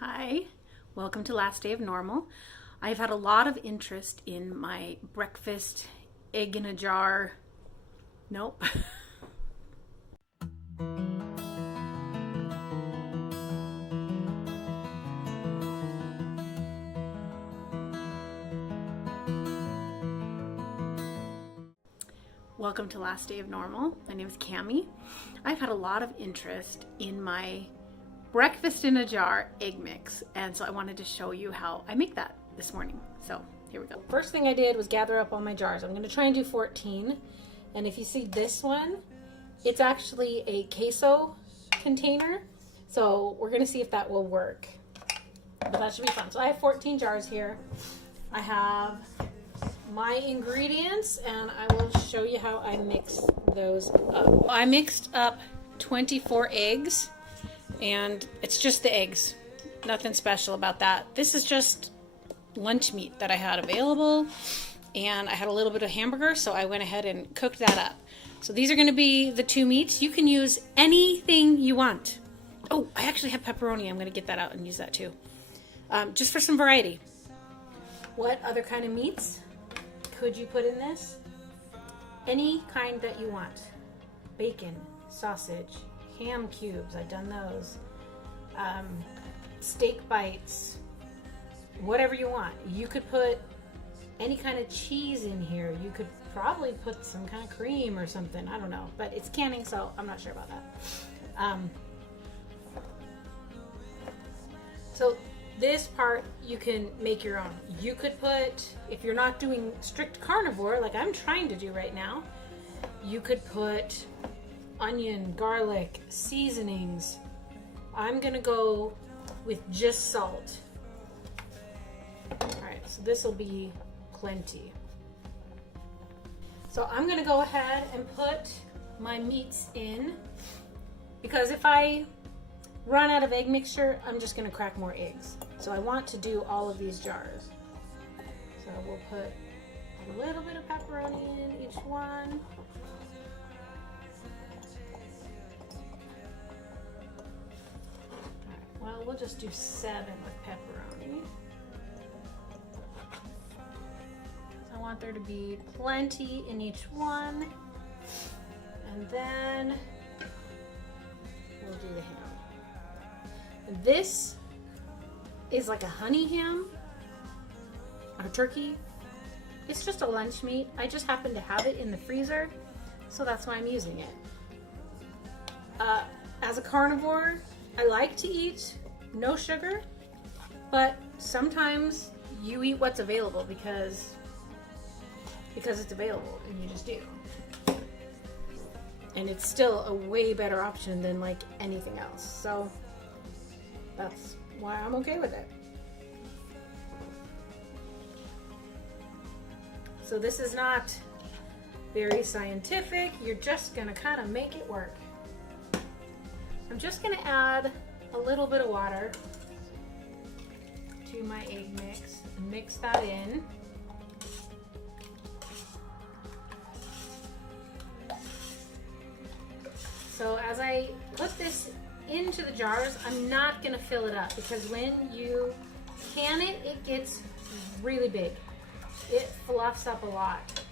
Hi, welcome to Last Day of Normal. I've had a lot of interest in my breakfast egg in a jar. Nope. Welcome to Last Day of Normal. My name is Cami. I've had a lot of interest in my breakfast in a jar egg mix, and so I wanted to show you how I make that this morning. So here we go. First thing I did was gather up all my jars. I'm going to try and do 14, and if you see this one, it's actually a queso container, so we're going to see if that will work, but that should be fun. So I have 14 jars here. I have my ingredients, and I will show you how I mix those up. I mixed up 24 eggs, and it's just the eggs. Nothing special about that. This is just lunch meat that I had available, and I had a little bit of hamburger, so I went ahead and cooked that up. So these are going to be the two meats. You can use anything you want. Oh, I actually have pepperoni. I'm going to get that out and use that too, just for some variety. What other kind of meats could you put in this? Any kind that you want. Bacon, sausage, ham cubes, I've done those. Steak bites, whatever you want. You could put any kind of cheese in here. You could probably put some kind of cream or something. I don't know, but it's canning, so I'm not sure about that. So this part you can make your own. You could put, if you're not doing strict carnivore like I'm trying to do right now, you could put onion, garlic, seasonings. I'm gonna go with just salt. Alright, so this will be plenty. So I'm gonna go ahead and put my meats in, because if I run out of egg mixture, I'm just gonna crack more eggs. So I want to do all of these jars. So we'll put a little bit of pepperoni in each one. Well, we'll just do 7 with pepperoni. I want there to be plenty in each one. And then we'll do the ham. This is like a honey ham or turkey. It's just a lunch meat. I just happen to have it in the freezer, so that's why I'm using it. As a carnivore, I like to eat no sugar, but sometimes you eat what's available because it's available and you just do. And it's still a way better option than like anything else. So that's why I'm okay with it. So this is not very scientific. You're just gonna kind of make it work. I'm just gonna add a little bit of water to my egg mix and mix that in. So as I put this into the jars, I'm not gonna fill it up, because when you can it, it gets really big. It fluffs up a lot.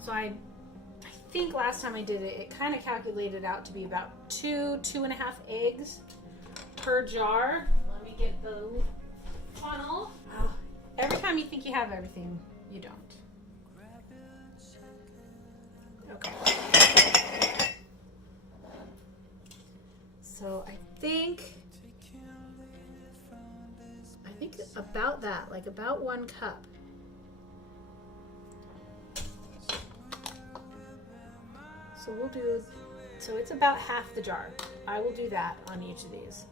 So I think last time I did it, it kind of calculated out to be about 2.5 eggs per jar. Let me get the funnel. Oh, every time you think you have everything, you don't. Okay. So I think about that, like about 1 cup. So we'll do, so it's about half the jar. I will do that on each of these.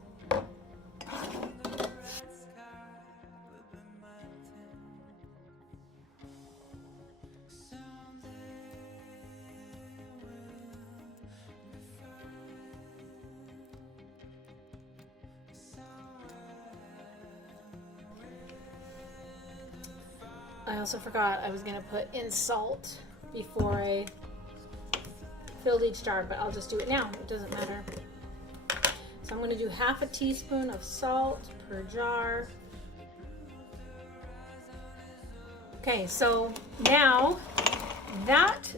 I also forgot I was gonna put in salt before filled each jar, but I'll just do it now. It doesn't matter. So I'm going to do half a teaspoon of salt per jar. Okay, so now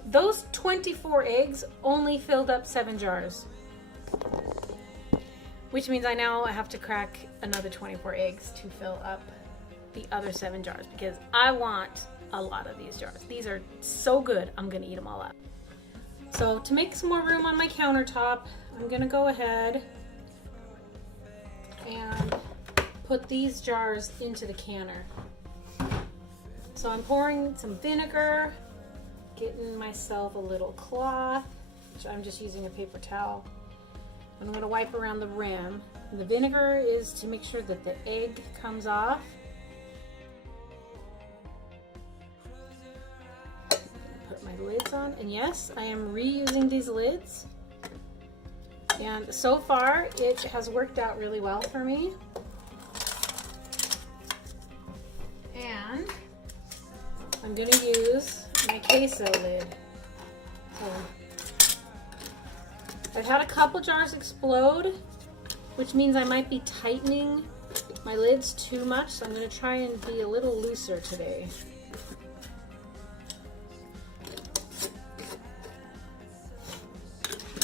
those 24 eggs only filled up 7 jars. Which means I have to crack another 24 eggs to fill up the other 7 jars because I want a lot of these jars. These are so good, I'm gonna eat them all up. So to make some more room on my countertop, I'm gonna go ahead and put these jars into the canner. So I'm pouring some vinegar, getting myself a little cloth, which I'm just using a paper towel. I'm going to wipe around the rim. And the vinegar is to make sure that the egg comes off. Put my lids on, and yes, I am reusing these lids. And so far, it has worked out really well for me. And I'm going to use my queso lid. So, I've had a couple jars explode, which means I might be tightening my lids too much, so I'm going to try and be a little looser today.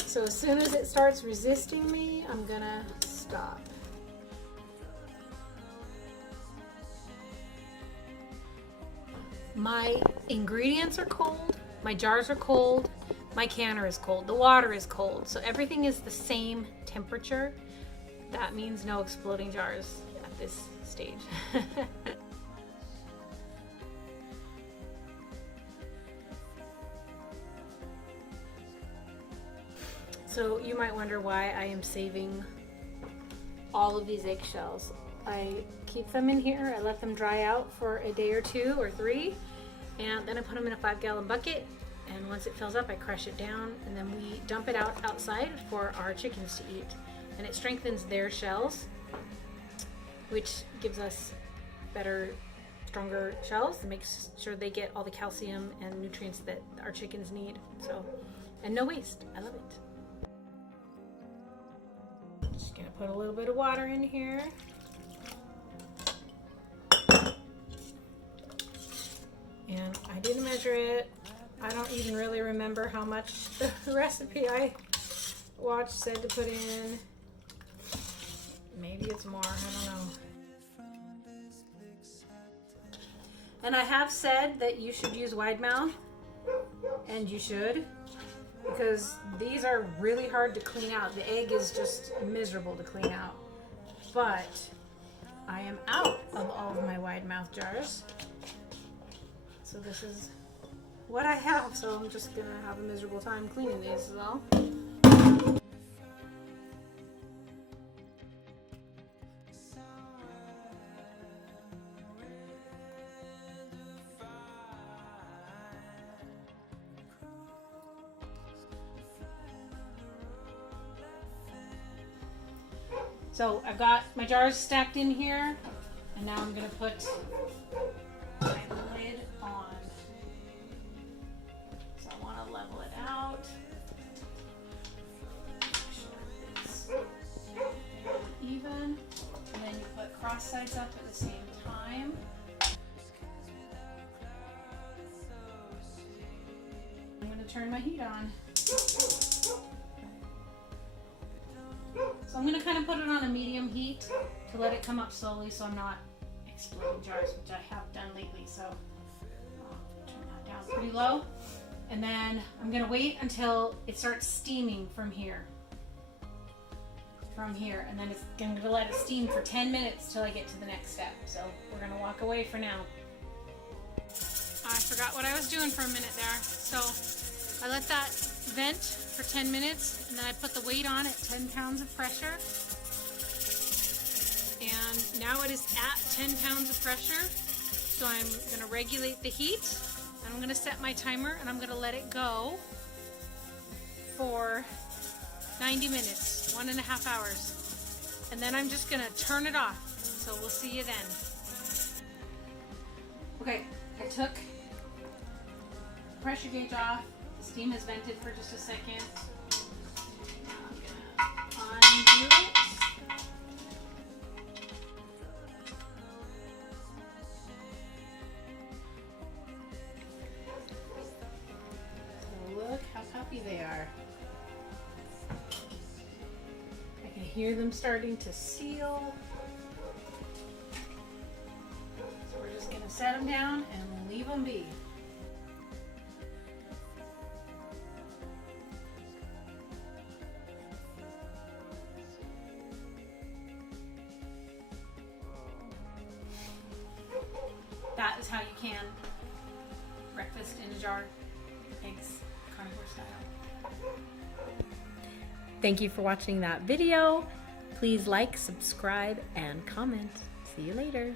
So as soon as it starts resisting me, I'm going to stop. My ingredients are cold, my jars are cold, my canner is cold, the water is cold, so everything is the same temperature. That means no exploding jars at this stage. So you might wonder why I am saving all of these eggshells. I keep them in here, I let them dry out for a day or 2 or 3, and then I put them in a 5-gallon bucket, and once it fills up I crush it down, and then we dump it out outside for our chickens to eat. And it strengthens their shells, which gives us better, stronger shells and makes sure they get all the calcium and nutrients that our chickens need. So, and no waste. I love it. Just gonna put a little bit of water in here. And I didn't measure it. I don't even really remember how much the recipe I watched said to put in. Maybe it's more, I don't know. And I have said that you should use wide mouth, and you should, because these are really hard to clean out. The egg is just miserable to clean out. But I am out of all of my wide mouth jars. So this is what I have, so I'm just gonna have a miserable time cleaning these as well. So I've got my jars stacked in here, and now I'm gonna put my lid on. So I want to level it out. Make sure it's even, and then you put cross sides up at the same time. I'm gonna turn my heat on. So I'm going to kind of put it on a medium heat to let it come up slowly so I'm not exploding jars, which I have done lately. So I'll turn that down pretty low. And then I'm going to wait until it starts steaming from here. And then it's going to let it steam for 10 minutes till I get to the next step. So we're going to walk away for now. I forgot what I was doing for a minute there. So I let that vent for 10 minutes, and then I put the weight on at 10 pounds of pressure. And now it is at 10 pounds of pressure. So I'm gonna regulate the heat, and I'm gonna set my timer, and I'm gonna let it go for 90 minutes, 1.5 hours. And then I'm just gonna turn it off. So we'll see you then. Okay, I took the pressure gauge off. The steam is vented for just a second. Now I'm gonna undo it. So look how puffy they are. I can hear them starting to seal. So we're just gonna set them down and leave them be. That is how you can breakfast in a jar, eggs, carnivore style. Thank you for watching that video. Please like, subscribe, and comment. See you later.